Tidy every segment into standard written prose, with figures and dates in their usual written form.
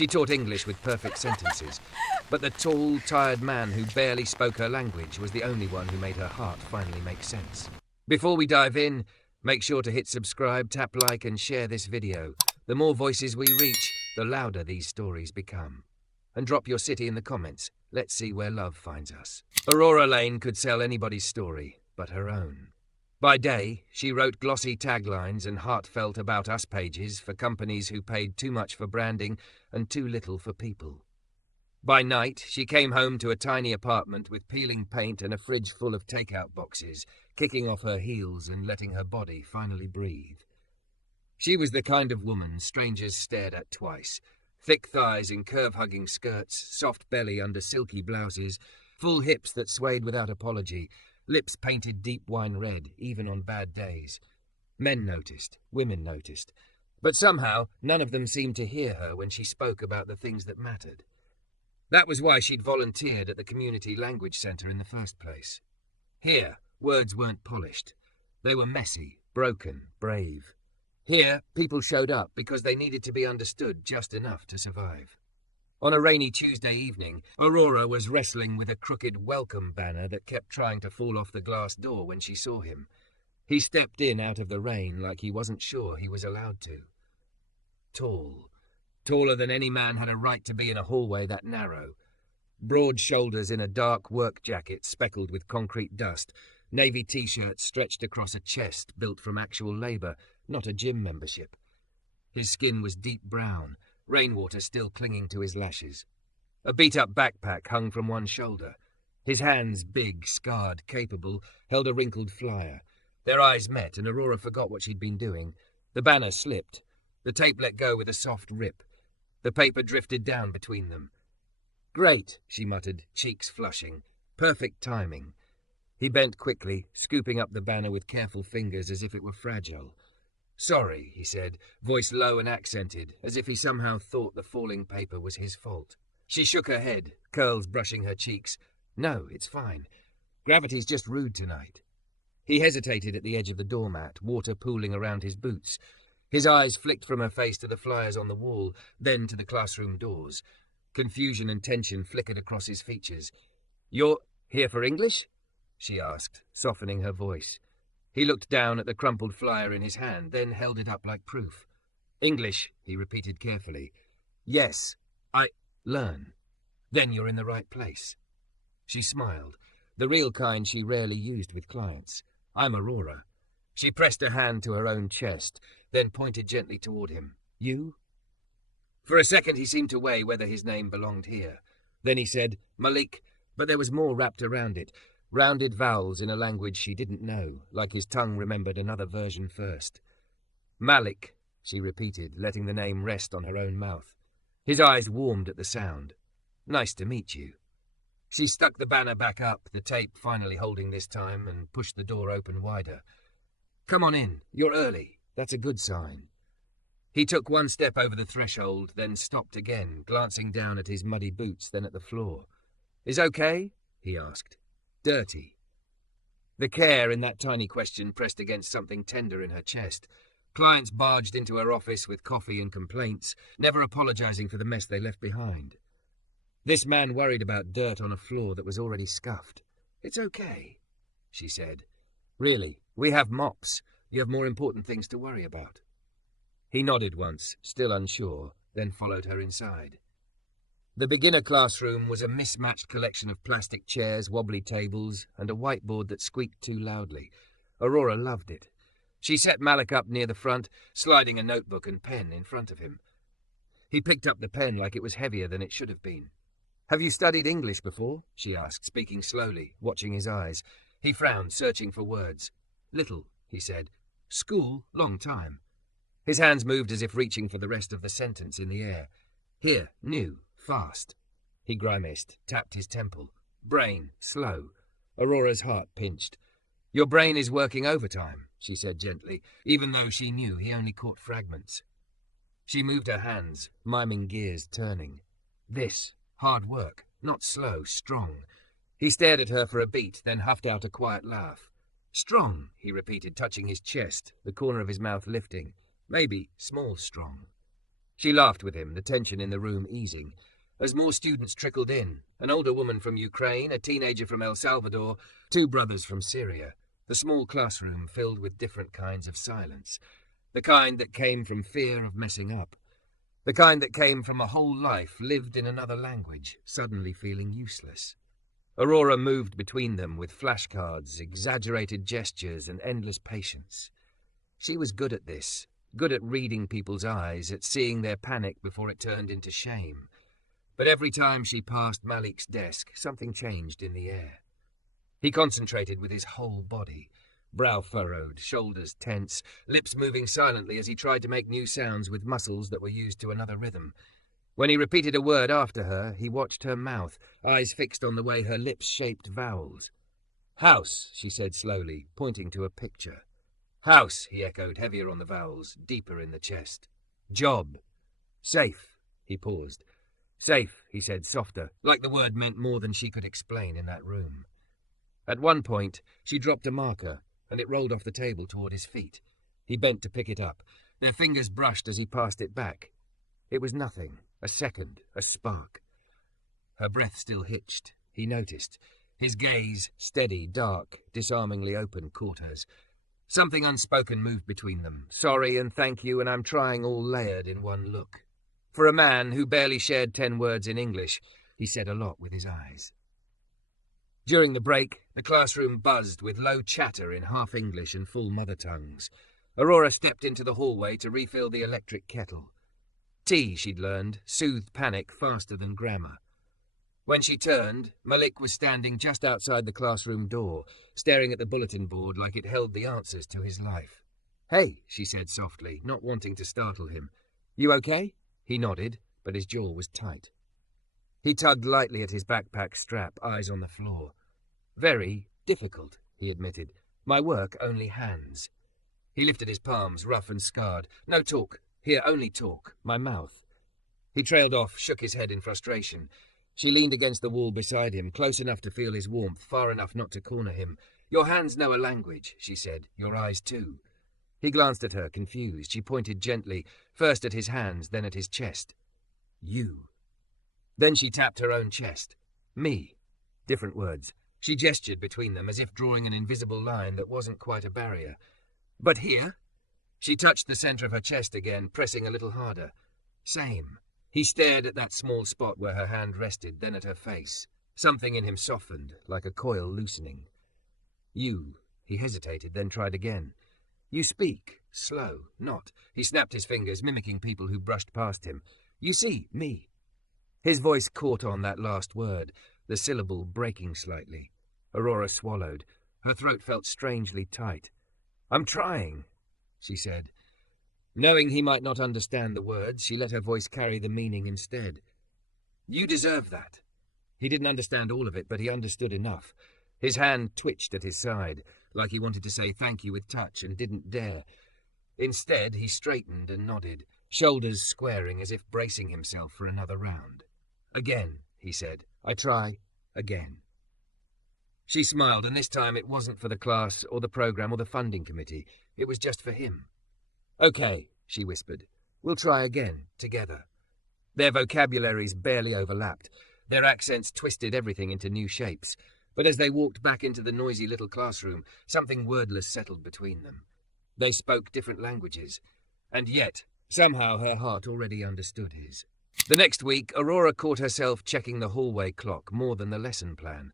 She taught English with perfect sentences, but the tall, tired man who barely spoke her language was the only one who made her heart finally make sense. Before we dive in, make sure to hit subscribe, tap like and share this video. The more voices we reach, the louder these stories become. And drop your city in the comments. Let's see where love finds us. Aurora Lane could sell anybody's story, but her own. By day, she wrote glossy taglines and heartfelt about us pages for companies who paid too much for branding and too little for people. By night, she came home to a tiny apartment with peeling paint and a fridge full of takeout boxes, kicking off her heels and letting her body finally breathe. She was the kind of woman strangers stared at twice. Thick thighs in curve-hugging skirts, soft belly under silky blouses, full hips that swayed without apology, lips painted deep wine red, even on bad days. Men noticed, women noticed, but somehow none of them seemed to hear her when she spoke about the things that mattered. That was why she'd volunteered at the Community Language Centre in the first place. Here, words weren't polished. They were messy, broken, brave. Here, people showed up because they needed to be understood just enough to survive. On a rainy Tuesday evening, Aurora was wrestling with a crooked welcome banner that kept trying to fall off the glass door when she saw him. He stepped in out of the rain like he wasn't sure he was allowed to. Tall. Taller than any man had a right to be in a hallway that narrow. Broad shoulders in a dark work jacket speckled with concrete dust, navy t-shirt stretched across a chest built from actual labour, not a gym membership. His skin was deep brown, rainwater still clinging to his lashes. A beat-up backpack hung from one shoulder. His hands, big, scarred, capable, held a wrinkled flyer. Their eyes met, and Aurora forgot what she'd been doing. The banner slipped. The tape let go with a soft rip. The paper drifted down between them. "Great," she muttered, cheeks flushing. Perfect timing. He bent quickly, scooping up the banner with careful fingers as if it were fragile. "Sorry," he said, voice low and accented, as if he somehow thought the falling paper was his fault. She shook her head, curls brushing her cheeks. "No, it's fine. Gravity's just rude tonight." He hesitated at the edge of the doormat, water pooling around his boots. His eyes flicked from her face to the flyers on the wall, then to the classroom doors. Confusion and tension flickered across his features. "You're here for English?" she asked, softening her voice. He looked down at the crumpled flyer in his hand, then held it up like proof. "English," he repeated carefully. "Yes, I learn. Then you're in the right place." She smiled, the real kind she rarely used with clients. "I'm Aurora." She pressed a hand to her own chest, then pointed gently toward him. "You?" For a second he seemed to weigh whether his name belonged here. Then he said, "Malik," but there was more wrapped around it. Rounded vowels in a language she didn't know, like his tongue remembered another version first. "Malik," she repeated, letting the name rest on her own mouth. His eyes warmed at the sound. "Nice to meet you." She stuck the banner back up, the tape finally holding this time, and pushed the door open wider. "Come on in. You're early. That's a good sign." He took one step over the threshold, then stopped again, glancing down at his muddy boots, then at the floor. "Is okay?" he asked. "Dirty." The care in that tiny question pressed against something tender in her chest. Clients barged into her office with coffee and complaints, never apologizing for the mess they left behind. This man worried about dirt on a floor that was already scuffed. "It's okay," she said. "Really, we have mops. You have more important things to worry about." He nodded once, still unsure, then followed her inside. The beginner classroom was a mismatched collection of plastic chairs, wobbly tables, and a whiteboard that squeaked too loudly. Aurora loved it. She set Malik up near the front, sliding a notebook and pen in front of him. He picked up the pen like it was heavier than it should have been. "Have you studied English before?" she asked, speaking slowly, watching his eyes. He frowned, searching for words. "Little," he said. "School, long time." His hands moved as if reaching for the rest of the sentence in the air. "Here, new. Fast." He grimaced, tapped his temple. "Brain, slow." Aurora's heart pinched. "Your brain is working overtime," she said gently, even though she knew he only caught fragments. She moved her hands, miming gears turning. This, hard work, not slow, strong. He stared at her for a beat, then huffed out a quiet laugh. "Strong," he repeated, touching his chest, the corner of his mouth lifting. "Maybe small strong." She laughed with him, the tension in the room easing. As more students trickled in, an older woman from Ukraine, a teenager from El Salvador, 2 brothers from Syria, the small classroom filled with different kinds of silence, the kind that came from fear of messing up, the kind that came from a whole life lived in another language, suddenly feeling useless. Aurora moved between them with flashcards, exaggerated gestures, and endless patience. She was good at this, good at reading people's eyes, at seeing their panic before it turned into shame. But every time she passed Malik's desk, something changed in the air. He concentrated with his whole body, brow furrowed, shoulders tense, lips moving silently as he tried to make new sounds with muscles that were used to another rhythm. When he repeated a word after her, he watched her mouth, eyes fixed on the way her lips shaped vowels. "House," she said slowly, pointing to a picture. "House," he echoed, heavier on the vowels, deeper in the chest. "Job." "Safe," he paused. "Safe," he said, softer, like the word meant more than she could explain in that room. At one point, she dropped a marker, and it rolled off the table toward his feet. He bent to pick it up. Their fingers brushed as he passed it back. It was nothing, a second, a spark. Her breath still hitched, he noticed. His gaze, steady, dark, disarmingly open, caught hers. Something unspoken moved between them. Sorry and thank you and I'm trying all layered in one look. For a man who barely shared 10 words in English, he said a lot with his eyes. During the break, the classroom buzzed with low chatter in half English and full mother tongues. Aurora stepped into the hallway to refill the electric kettle. Tea, she'd learned, soothed panic faster than grammar. When she turned, Malik was standing just outside the classroom door, staring at the bulletin board like it held the answers to his life. "Hey," she said softly, not wanting to startle him. "You okay?" He nodded, but his jaw was tight. He tugged lightly at his backpack strap, eyes on the floor. "Very difficult," he admitted. "My work only hands." He lifted his palms, rough and scarred. "No talk. Here, only talk. My mouth." He trailed off, shook his head in frustration. She leaned against the wall beside him, close enough to feel his warmth, far enough not to corner him. "Your hands know a language," she said. "Your eyes too." He glanced at her, confused. She pointed gently, first at his hands, then at his chest. "You." Then she tapped her own chest. "Me." Different words. She gestured between them, as if drawing an invisible line that wasn't quite a barrier. "But here?" She touched the center of her chest again, pressing a little harder. "Same." He stared at that small spot where her hand rested, then at her face. Something in him softened, like a coil loosening. "You." He hesitated, then tried again. "You speak. Slow. Not." He snapped his fingers, mimicking people who brushed past him. "You see, me." His voice caught on that last word, the syllable breaking slightly. Aurora swallowed. Her throat felt strangely tight. "I'm trying," she said. Knowing he might not understand the words, she let her voice carry the meaning instead. "You deserve that." He didn't understand all of it, but he understood enough. His hand twitched at his side, like he wanted to say thank you with touch and didn't dare. Instead, he straightened and nodded, shoulders squaring as if bracing himself for another round. "Again," he said. "I try. Again." She smiled, and this time it wasn't for the class or the program or the funding committee. It was just for him. "Okay," she whispered. "We'll try again, together." Their vocabularies barely overlapped. Their accents twisted everything into new shapes. But as they walked back into the noisy little classroom, something wordless settled between them. They spoke different languages, and yet, somehow her heart already understood his. The next week, Aurora caught herself checking the hallway clock more than the lesson plan.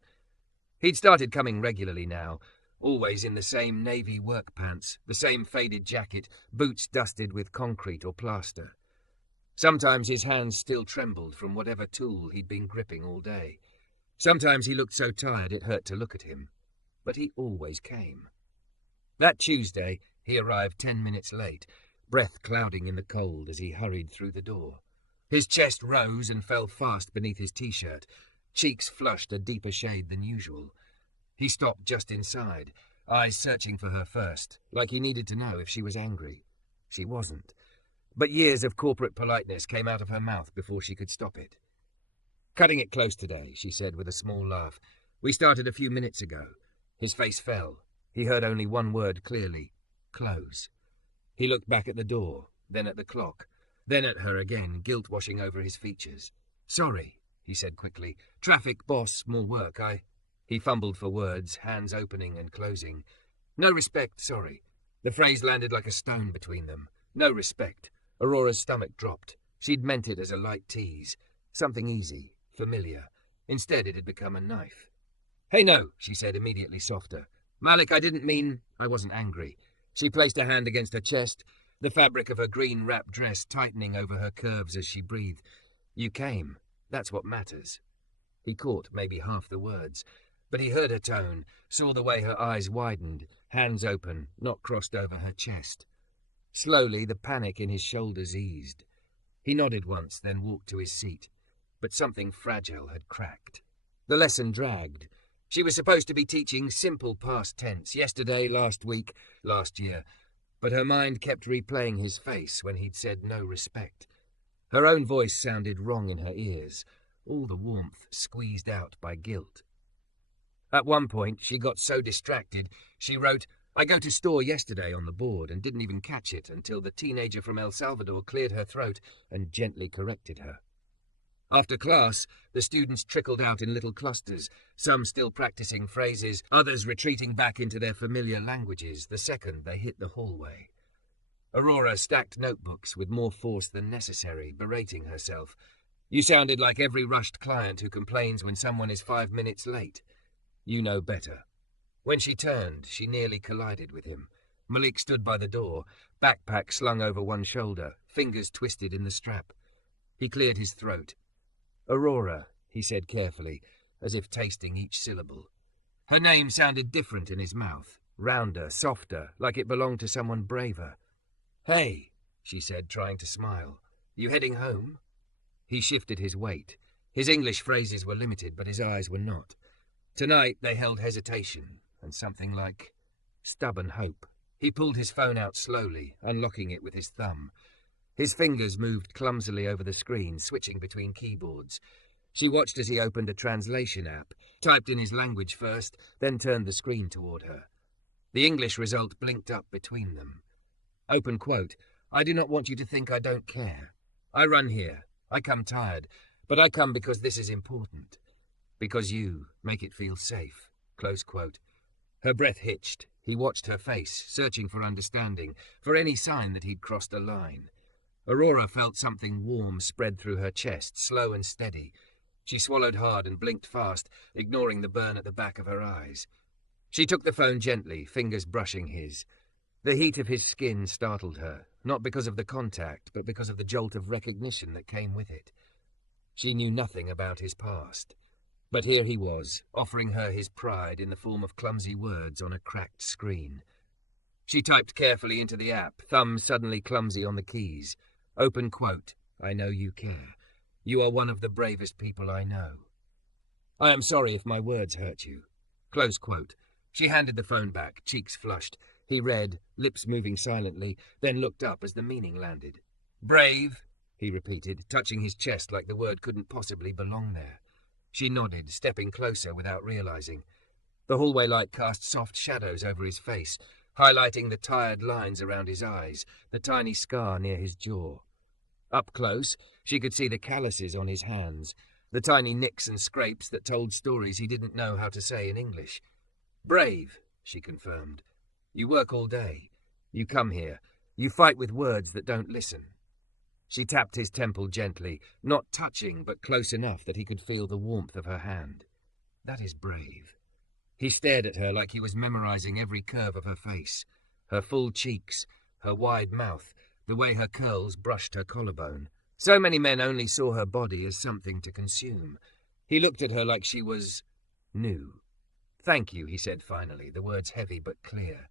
He'd started coming regularly now, always in the same navy work pants, the same faded jacket, boots dusted with concrete or plaster. Sometimes his hands still trembled from whatever tool he'd been gripping all day. Sometimes he looked so tired it hurt to look at him. But he always came. That Tuesday, he arrived 10 minutes late, breath clouding in the cold as he hurried through the door. His chest rose and fell fast beneath his t-shirt, cheeks flushed a deeper shade than usual. He stopped just inside, eyes searching for her first, like he needed to know if she was angry. She wasn't. But years of corporate politeness came out of her mouth before she could stop it. "Cutting it close today," she said with a small laugh. "We started a few minutes ago." His face fell. He heard only one word clearly. "Close." He looked back at the door, then at the clock. Then at her again, guilt washing over his features. "Sorry," he said quickly. "Traffic, boss, more work, He fumbled for words, hands opening and closing. "No respect, sorry." The phrase landed like a stone between them. No respect. Aurora's stomach dropped. She'd meant it as a light tease. Something easy, familiar. Instead, it had become a knife. "Hey, no," she said, immediately softer. "Malik, I didn't mean—" I wasn't angry. She placed her hand against her chest, the fabric of her green wrap dress tightening over her curves as she breathed. "You came. That's what matters." He caught maybe half the words, but he heard her tone, saw the way her eyes widened, hands open, not crossed over her chest. Slowly, the panic in his shoulders eased. He nodded once, then walked to his seat. But something fragile had cracked. The lesson dragged. She was supposed to be teaching simple past tense, yesterday, last week, last year, but her mind kept replaying his face when he'd said no respect. Her own voice sounded wrong in her ears, all the warmth squeezed out by guilt. At one point, she got so distracted, she wrote, "I go to store yesterday" on the board and didn't even catch it until the teenager from El Salvador cleared her throat and gently corrected her. After class, the students trickled out in little clusters, some still practicing phrases, others retreating back into their familiar languages the second they hit the hallway. Aurora stacked notebooks with more force than necessary, berating herself. "You sounded like every rushed client who complains when someone is 5 minutes late. You know better." When she turned, she nearly collided with him. Malik stood by the door, backpack slung over one shoulder, fingers twisted in the strap. He cleared his throat. "Aurora," he said carefully, as if tasting each syllable. Her name sounded different in his mouth, rounder, softer, like it belonged to someone braver. "Hey," she said, trying to smile. "You heading home?" He shifted his weight. His English phrases were limited, but his eyes were not. Tonight they held hesitation and something like stubborn hope. He pulled his phone out slowly, unlocking it with his thumb. His fingers moved clumsily over the screen, switching between keyboards. She watched as he opened a translation app, typed in his language first, then turned the screen toward her. The English result blinked up between them. Open quote, "I do not want you to think I don't care. I run here. I come tired, but I come because this is important. Because you make it feel safe." Close quote. Her breath hitched. He watched her face, searching for understanding, for any sign that he'd crossed a line. Aurora felt something warm spread through her chest, slow and steady. She swallowed hard and blinked fast, ignoring the burn at the back of her eyes. She took the phone gently, fingers brushing his. The heat of his skin startled her, not because of the contact, but because of the jolt of recognition that came with it. She knew nothing about his past. But here he was, offering her his pride in the form of clumsy words on a cracked screen. She typed carefully into the app, thumb suddenly clumsy on the keys. Open quote, "I know you care. You are one of the bravest people I know. I am sorry if my words hurt you." Close quote. She handed the phone back, cheeks flushed. He read, lips moving silently, then looked up as the meaning landed. "Brave," he repeated, touching his chest like the word couldn't possibly belong there. She nodded, stepping closer without realizing. The hallway light cast soft shadows over his face, highlighting the tired lines around his eyes, the tiny scar near his jaw. Up close, she could see the calluses on his hands, the tiny nicks and scrapes that told stories he didn't know how to say in English. "Brave," she confirmed. "You work all day. You come here. You fight with words that don't listen." She tapped his temple gently, not touching, but close enough that he could feel the warmth of her hand. "That is brave." He stared at her like he was memorizing every curve of her face, her full cheeks, her wide mouth, the way her curls brushed her collarbone. So many men only saw her body as something to consume. He looked at her like she was new. "Thank you," he said finally, the words heavy but clear.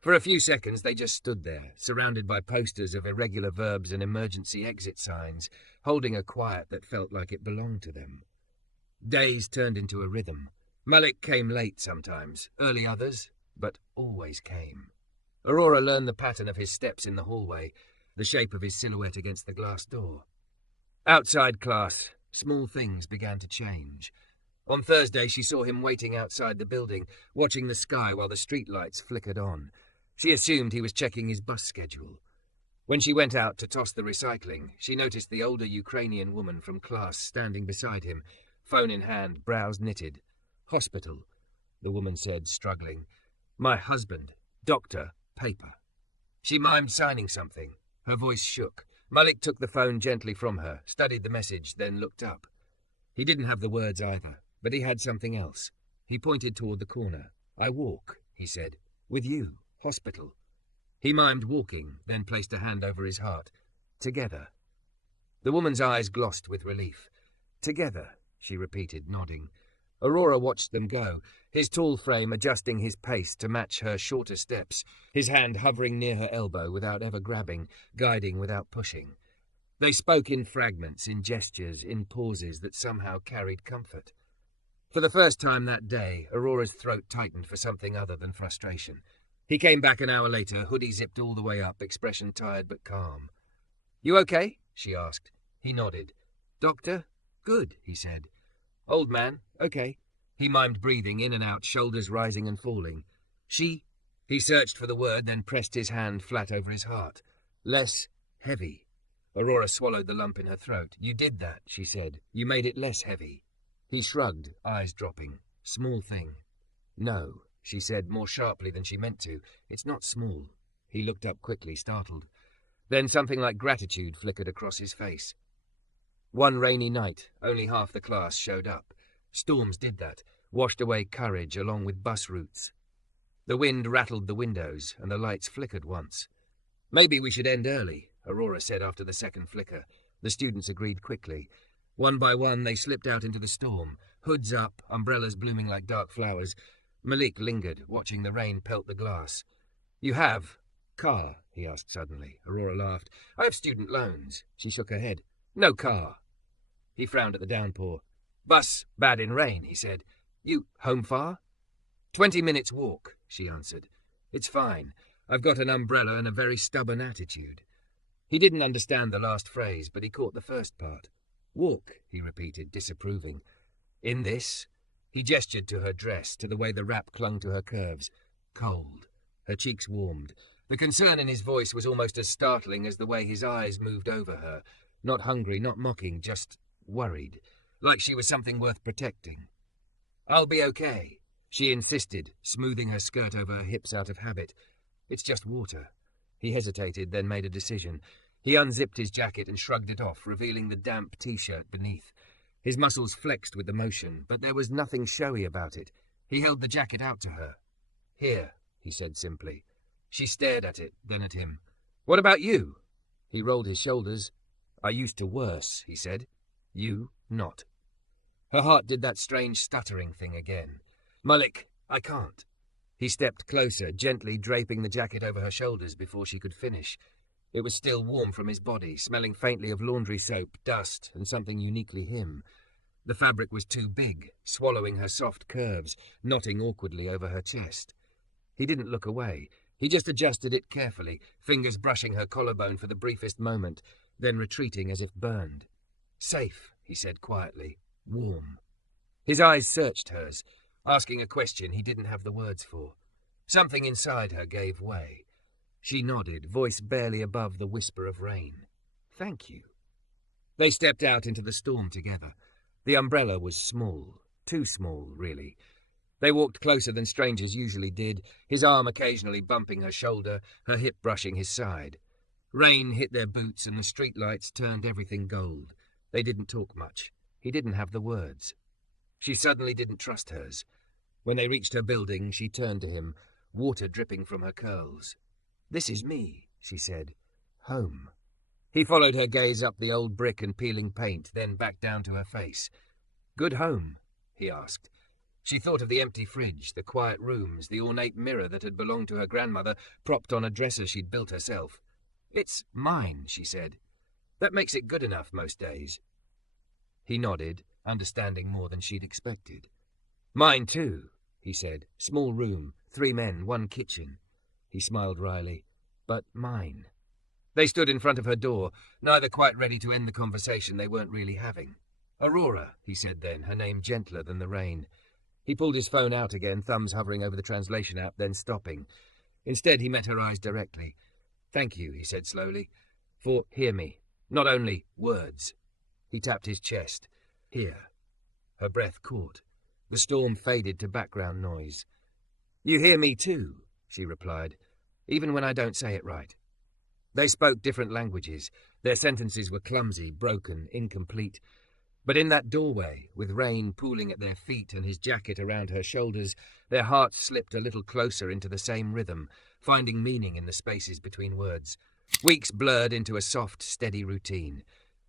For a few seconds they just stood there, surrounded by posters of irregular verbs and emergency exit signs, holding a quiet that felt like it belonged to them. Days turned into a rhythm. Malik came late sometimes, early others, but always came. Aurora learned the pattern of his steps in the hallway, the shape of his silhouette against the glass door. Outside class, small things began to change. On Thursday she saw him waiting outside the building, watching the sky while the streetlights flickered on. She assumed he was checking his bus schedule. When she went out to toss the recycling, she noticed the older Ukrainian woman from class standing beside him, phone in hand, brows knitted. "Hospital," the woman said, struggling. "My husband. Doctor. Paper." She mimed signing something. Her voice shook. Malik took the phone gently from her, studied the message, then looked up. He didn't have the words either, but he had something else. He pointed toward the corner. "I walk," he said. "With you. Hospital." He mimed walking, then placed a hand over his heart. "Together." The woman's eyes glossed with relief. "Together," she repeated, nodding. Aurora watched them go, his tall frame adjusting his pace to match her shorter steps, his hand hovering near her elbow without ever grabbing, guiding without pushing. They spoke in fragments, in gestures, in pauses that somehow carried comfort. For the first time that day, Aurora's throat tightened for something other than frustration. He came back an hour later, hoodie zipped all the way up, expression tired but calm. "You okay?" she asked. He nodded. "Doctor?" "Good," he said. "Old man?" "Okay." He mimed breathing in and out, shoulders rising and falling. "She?" He searched for the word, then pressed his hand flat over his heart. "Less heavy." Aurora swallowed the lump in her throat. "You did that," she said. "You made it less heavy." He shrugged, eyes dropping. "Small thing." "No," she said, more sharply than she meant to. "It's not small." He looked up quickly, startled. Then something like gratitude flickered across his face. One rainy night, only half the class showed up. Storms did that, washed away courage along with bus routes. The wind rattled the windows, and the lights flickered once. "Maybe we should end early," Aurora said after the second flicker. The students agreed quickly. One by one they slipped out into the storm, hoods up, umbrellas blooming like dark flowers. Malik lingered, watching the rain pelt the glass. "You have car?" he asked suddenly. Aurora laughed. "I have student loans." She shook her head. "No car." He frowned at the downpour. "Bus bad in rain," he said. "You home far?" 20 minutes walk, she answered. "It's fine. I've got an umbrella and a very stubborn attitude." He didn't understand the last phrase, but he caught the first part. "Walk," he repeated, disapproving. "In this?" He gestured to her dress, to the way the wrap clung to her curves. Cold. Her cheeks warmed. The concern in his voice was almost as startling as the way his eyes moved over her. Not hungry, not mocking, just worried. Like she was something worth protecting. "I'll be okay," she insisted, smoothing her skirt over her hips out of habit. "It's just water." He hesitated, then made a decision. He unzipped his jacket and shrugged it off, revealing the damp T-shirt beneath. His muscles flexed with the motion, but there was nothing showy about it. He held the jacket out to her. "Here," he said simply. She stared at it, then at him. "What about you?" He rolled his shoulders. "I used to worse," he said. "You, not." Her heart did that strange stuttering thing again. "Malik, I can't." He stepped closer, gently draping the jacket over her shoulders before she could finish. It was still warm from his body, smelling faintly of laundry soap, dust, and something uniquely him. The fabric was too big, swallowing her soft curves, knotting awkwardly over her chest. He didn't look away. He just adjusted it carefully, fingers brushing her collarbone for the briefest moment, then retreating as if burned. "Safe," he said quietly. "Warm." His eyes searched hers, asking a question he didn't have the words for. Something inside her gave way. She nodded, voice barely above the whisper of rain. "Thank you." They stepped out into the storm together. The umbrella was small, too small, really. They walked closer than strangers usually did, his arm occasionally bumping her shoulder, her hip brushing his side. Rain hit their boots and the streetlights turned everything gold. They didn't talk much. He didn't have the words. She suddenly didn't trust hers. When they reached her building, she turned to him, water dripping from her curls. "This is me," she said. "Home." He followed her gaze up the old brick and peeling paint, then back down to her face. "Good home?" he asked. She thought of the empty fridge, the quiet rooms, the ornate mirror that had belonged to her grandmother, propped on a dresser she'd built herself. "It's mine," she said. "That makes it good enough most days." He nodded, understanding more than she'd expected. "Mine too," he said. "Small room, 3 men, 1 kitchen." He smiled wryly. "But mine." They stood in front of her door, neither quite ready to end the conversation they weren't really having. "Aurora," he said then, her name gentler than the rain. He pulled his phone out again, thumbs hovering over the translation app, then stopping. Instead, he met her eyes directly. "Thank you," he said slowly. For hear me, not only words. He tapped his chest. Here. Her breath caught. The storm faded to background noise. You hear me too, she replied, even when I don't say it right. They spoke different languages. Their sentences were clumsy, broken, incomplete. But in that doorway, with rain pooling at their feet and his jacket around her shoulders, their hearts slipped a little closer into the same rhythm, finding meaning in the spaces between words. Weeks blurred into a soft, steady routine.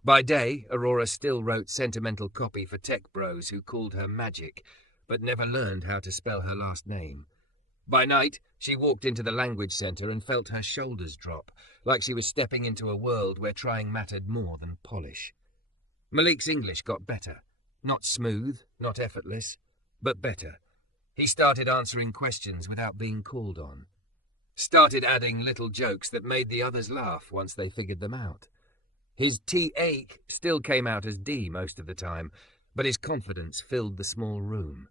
By day, Aurora still wrote sentimental copy for tech bros who called her Magic, but never learned how to spell her last name. By night, she walked into the language center and felt her shoulders drop, like she was stepping into a world where trying mattered more than polish. Malik's English got better. Not smooth, not effortless, but better. He started answering questions without being called on. Started adding little jokes that made the others laugh once they figured them out. His T-ache still came out as D most of the time, but his confidence filled the small room.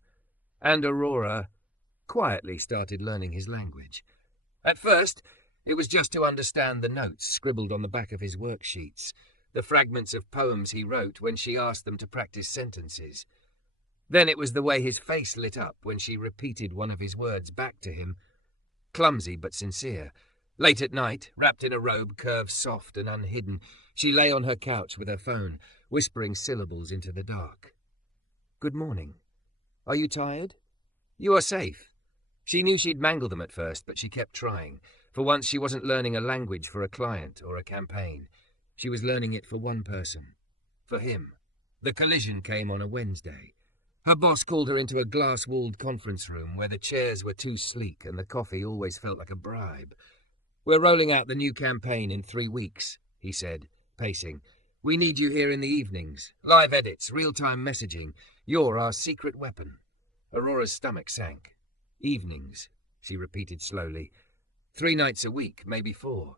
And Aurora quietly started learning his language. At first, it was just to understand the notes scribbled on the back of his worksheets, the fragments of poems he wrote when she asked them to practice sentences. Then it was the way his face lit up when she repeated one of his words back to him, clumsy but sincere. Late at night, wrapped in a robe curved soft and unhidden, she lay on her couch with her phone, whispering syllables into the dark. Good morning. Are you tired? You are safe. She knew she'd mangle them at first, but she kept trying. For once she wasn't learning a language for a client or a campaign. She was learning it for one person. For him. The collision came on a Wednesday. Her boss called her into a glass-walled conference room where the chairs were too sleek and the coffee always felt like a bribe. We're rolling out the new campaign in 3 weeks, he said, pacing. We need you here in the evenings. Live edits, real-time messaging. You're our secret weapon. Aurora's stomach sank. Evenings, she repeated slowly. 3 nights a week, maybe 4.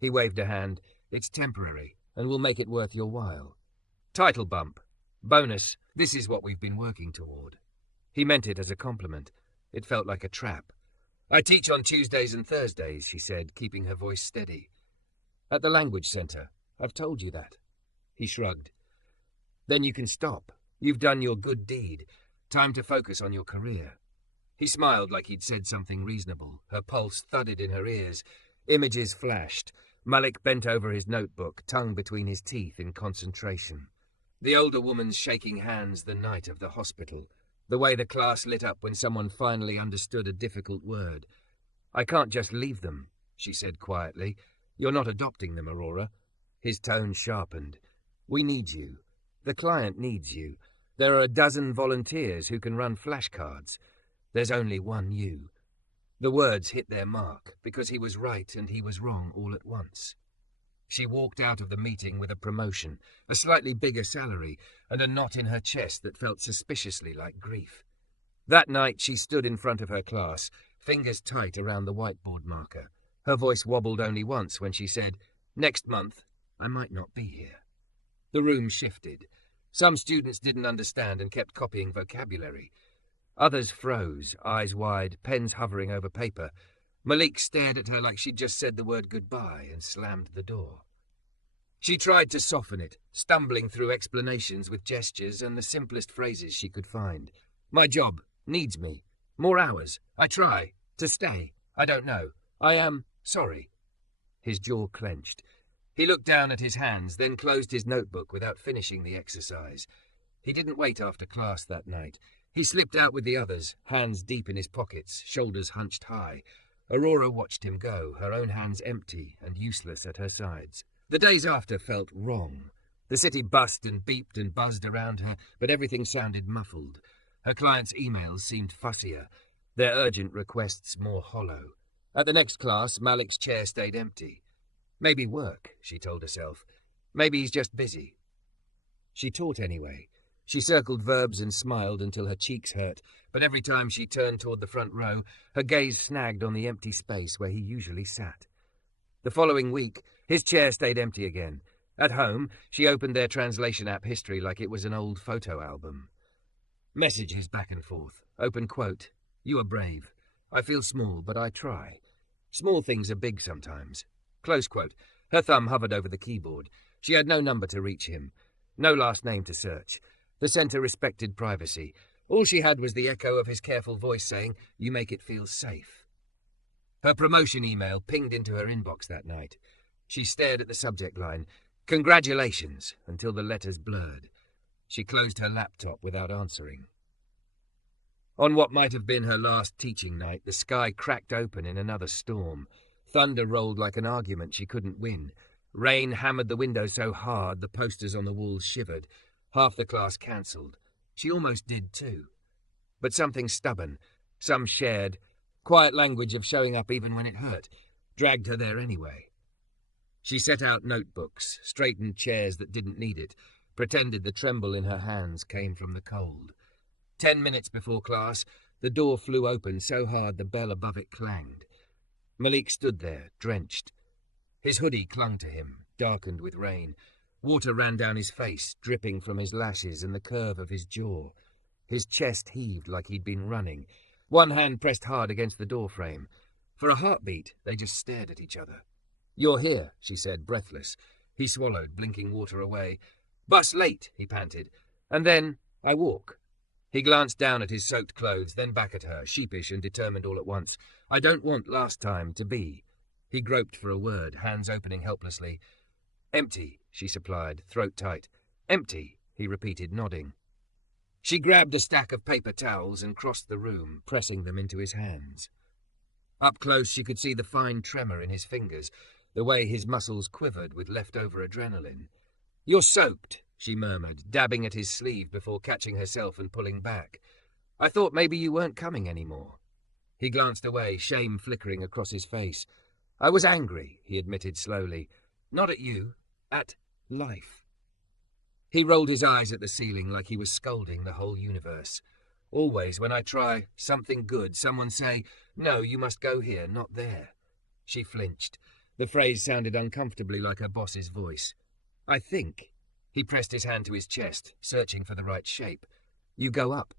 He waved a hand. It's temporary, and we'll make it worth your while. Title bump. Bonus, this is what we've been working toward. He meant it as a compliment. It felt like a trap. I teach on Tuesdays and Thursdays, she said, keeping her voice steady. At the language center. I've told you that. He shrugged. Then you can stop. You've done your good deed. Time to focus on your career. He smiled like he'd said something reasonable. Her pulse thudded in her ears. Images flashed. Malik bent over his notebook, tongue between his teeth in concentration. The older woman's shaking hands the night of the hospital. The way the class lit up when someone finally understood a difficult word. I can't just leave them, she said quietly. You're not adopting them, Aurora. His tone sharpened. We need you. The client needs you. There are a dozen volunteers who can run flashcards. There's only one you. The words hit their mark, because he was right and he was wrong all at once. She walked out of the meeting with a promotion, a slightly bigger salary, and a knot in her chest that felt suspiciously like grief. That night she stood in front of her class, fingers tight around the whiteboard marker. Her voice wobbled only once when she said, "Next month, I might not be here." The room shifted. Some students didn't understand and kept copying vocabulary. Others froze, eyes wide, pens hovering over paper. Malik stared at her like she'd just said the word goodbye and slammed the door. She tried to soften it, stumbling through explanations with gestures and the simplest phrases she could find. My job needs me. More hours. I try. To stay. I don't know. I am sorry. His jaw clenched. He looked down at his hands, then closed his notebook without finishing the exercise. He didn't wait after class that night. He slipped out with the others, hands deep in his pockets, shoulders hunched high. Aurora watched him go, her own hands empty and useless at her sides. The days after felt wrong. The city buzzed and beeped and buzzed around her, but everything sounded muffled. Her clients' emails seemed fussier, their urgent requests more hollow. At the next class, Malik's chair stayed empty. Maybe work, she told herself. Maybe he's just busy. She taught anyway. She circled verbs and smiled until her cheeks hurt, but every time she turned toward the front row, her gaze snagged on the empty space where he usually sat. The following week, his chair stayed empty again. At home, she opened their translation app history like it was an old photo album. Messages back and forth. Open quote. You are brave. I feel small, but I try. Small things are big sometimes. Close quote. Her thumb hovered over the keyboard. She had no number to reach him, no last name to search. The centre respected privacy. All she had was the echo of his careful voice saying, "You make it feel safe." Her promotion email pinged into her inbox that night. She stared at the subject line, "Congratulations," until the letters blurred. She closed her laptop without answering. On what might have been her last teaching night, the sky cracked open in another storm. Thunder rolled like an argument she couldn't win. Rain hammered the window so hard the posters on the walls shivered. Half the class cancelled. She almost did too. But something stubborn, some shared, quiet language of showing up even when it hurt, dragged her there anyway. She set out notebooks, straightened chairs that didn't need it, pretended the tremble in her hands came from the cold. 10 minutes before class, the door flew open so hard the bell above it clanged. Malik stood there, drenched. His hoodie clung to him, darkened with rain. Water ran down his face, dripping from his lashes and the curve of his jaw. His chest heaved like he'd been running. One hand pressed hard against the doorframe. For a heartbeat, they just stared at each other. "You're here," she said, breathless. He swallowed, blinking water away. "Bus late," he panted. "And then I walk." He glanced down at his soaked clothes, then back at her, sheepish and determined all at once. "I don't want last time to be." He groped for a word, hands opening helplessly. "Empty," she supplied, throat tight. "Empty," he repeated, nodding. She grabbed a stack of paper towels and crossed the room, pressing them into his hands. Up close she could see the fine tremor in his fingers, the way his muscles quivered with leftover adrenaline. "You're soaked," she murmured, dabbing at his sleeve before catching herself and pulling back. "I thought maybe you weren't coming anymore." He glanced away, shame flickering across his face. "I was angry," he admitted slowly. "Not at you, at life." He rolled his eyes at the ceiling like he was scolding the whole universe. "Always when I try something good, someone say, 'No, you must go here, not there.'" She flinched. The phrase sounded uncomfortably like her boss's voice. "I think." He pressed his hand to his chest, searching for the right shape. "You go up."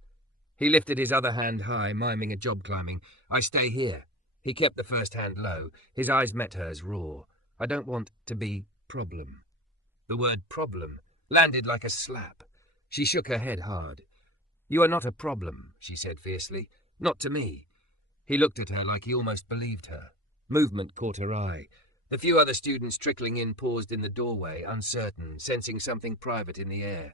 He lifted his other hand high, miming a job climbing. "I stay here." He kept the first hand low. His eyes met hers, raw. "I don't want to be problem." The word problem landed like a slap. She shook her head hard. "You are not a problem," she said fiercely. "Not to me." He looked at her like he almost believed her. Movement caught her eye. The few other students trickling in paused in the doorway, uncertain, sensing something private in the air.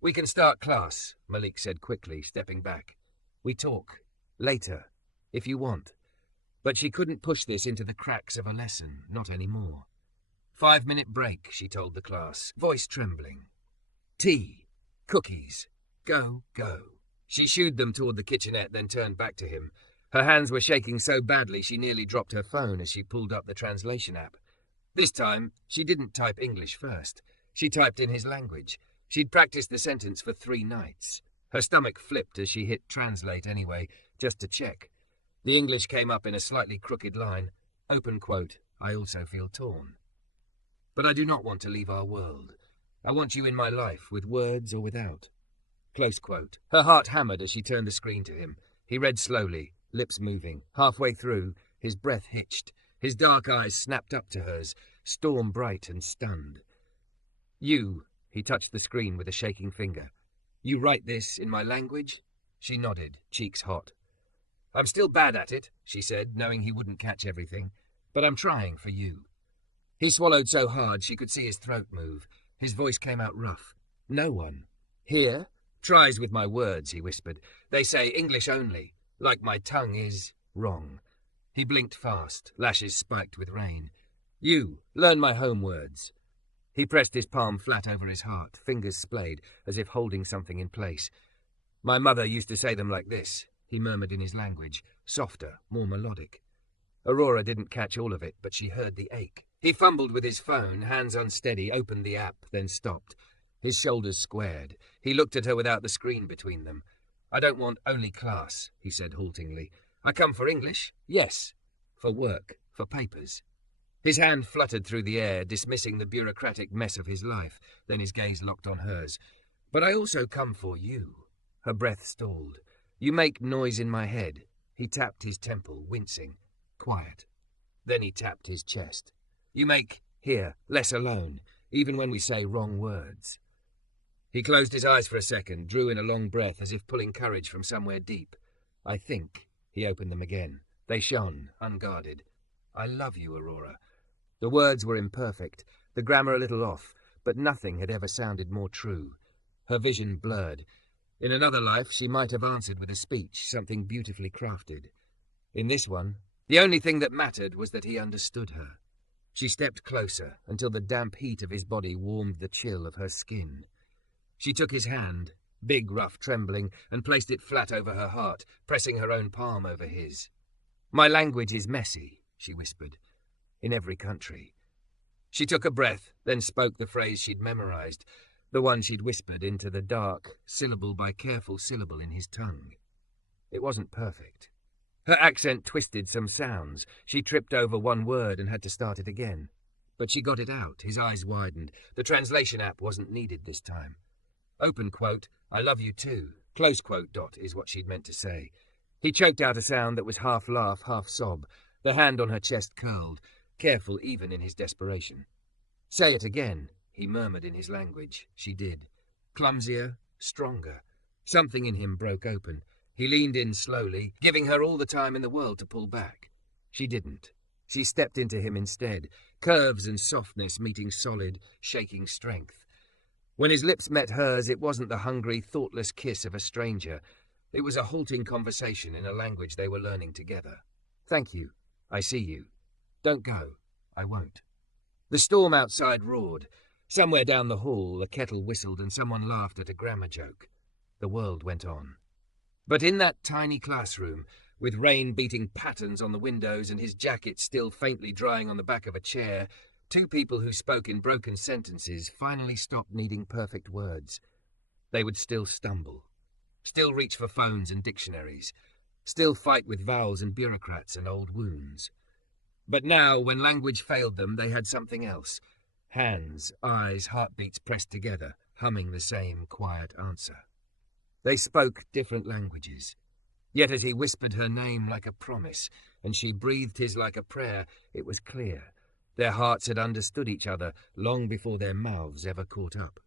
"We can start class," Malik said quickly, stepping back. "We talk. Later. If you want." But she couldn't push this into the cracks of a lesson, not anymore. 5-minute break, she told the class, voice trembling. "Tea. Cookies. Go, go." She shooed them toward the kitchenette, then turned back to him. Her hands were shaking so badly she nearly dropped her phone as she pulled up the translation app. This time, she didn't type English first. She typed in his language. She'd practiced the sentence for 3 nights. Her stomach flipped as she hit translate anyway, just to check. The English came up in a slightly crooked line. Open quote, "I also feel torn. But I do not want to leave our world. I want you in my life, with words or without." Close quote. Her heart hammered as she turned the screen to him. He read slowly, lips moving. Halfway through, his breath hitched. His dark eyes snapped up to hers, storm bright and stunned. "You," he touched the screen with a shaking finger. "You write this in my language?" She nodded, cheeks hot. "I'm still bad at it," she said, knowing he wouldn't catch everything. "But I'm trying for you." He swallowed so hard she could see his throat move. His voice came out rough. "No one here tries with my words," he whispered. "They say English only, like my tongue is wrong." He blinked fast, lashes spiked with rain. "You learn my home words." He pressed his palm flat over his heart, fingers splayed, as if holding something in place. "My mother used to say them like this," he murmured in his language, softer, more melodic. Aurora didn't catch all of it, but she heard the ache. He fumbled with his phone, hands unsteady, opened the app, then stopped. His shoulders squared. He looked at her without the screen between them. "I don't want only class," he said haltingly. "I come for English, yes. For work, for papers." His hand fluttered through the air, dismissing the bureaucratic mess of his life. Then his gaze locked on hers. "But I also come for you." Her breath stalled. "You make noise in my head." He tapped his temple, wincing. "Quiet." Then he tapped his chest. "You make here, less alone, even when we say wrong words. He closed his eyes for a second, drew in a long breath as if pulling courage from somewhere deep. I think. He opened them again. They shone, unguarded. I love you, Aurora. The words were imperfect, the grammar a little off, but nothing had ever sounded more true. Her vision blurred. In another life, she might have answered with a speech, something beautifully crafted. In this one, the only thing that mattered was that he understood her. She stepped closer until the damp heat of his body warmed the chill of her skin. She took his hand, big, rough, trembling, and placed it flat over her heart, pressing her own palm over his. My language is messy, she whispered, in every country. She took a breath, then spoke the phrase she'd memorized, the one she'd whispered into the dark, syllable by careful syllable in his tongue. It wasn't perfect. Her accent twisted some sounds. She tripped over one word and had to start it again. But she got it out. His eyes widened. The translation app wasn't needed this time. Open quote, I love you too. Close quote, dot, is what she'd meant to say. He choked out a sound that was half laugh, half sob. The hand on her chest curled, careful even in his desperation. Say it again, he murmured in his language. She did. Clumsier, stronger. Something in him broke open. He leaned in slowly, giving her all the time in the world to pull back. She didn't. She stepped into him instead, curves and softness meeting solid, shaking strength. When his lips met hers, it wasn't the hungry, thoughtless kiss of a stranger. It was a halting conversation in a language they were learning together. Thank you. I see you. Don't go. I won't. The storm outside roared. Somewhere down the hall, a kettle whistled and someone laughed at a grammar joke. The world went on. But in that tiny classroom, with rain beating patterns on the windows and his jacket still faintly drying on the back of a chair, two people who spoke in broken sentences finally stopped needing perfect words. They would still stumble, still reach for phones and dictionaries, still fight with vowels and bureaucrats and old wounds. But now, when language failed them, they had something else. Hands, eyes, heartbeats pressed together, humming the same quiet answer. They spoke different languages. Yet as he whispered her name like a promise, and she breathed his like a prayer, it was clear. Their hearts had understood each other long before their mouths ever caught up.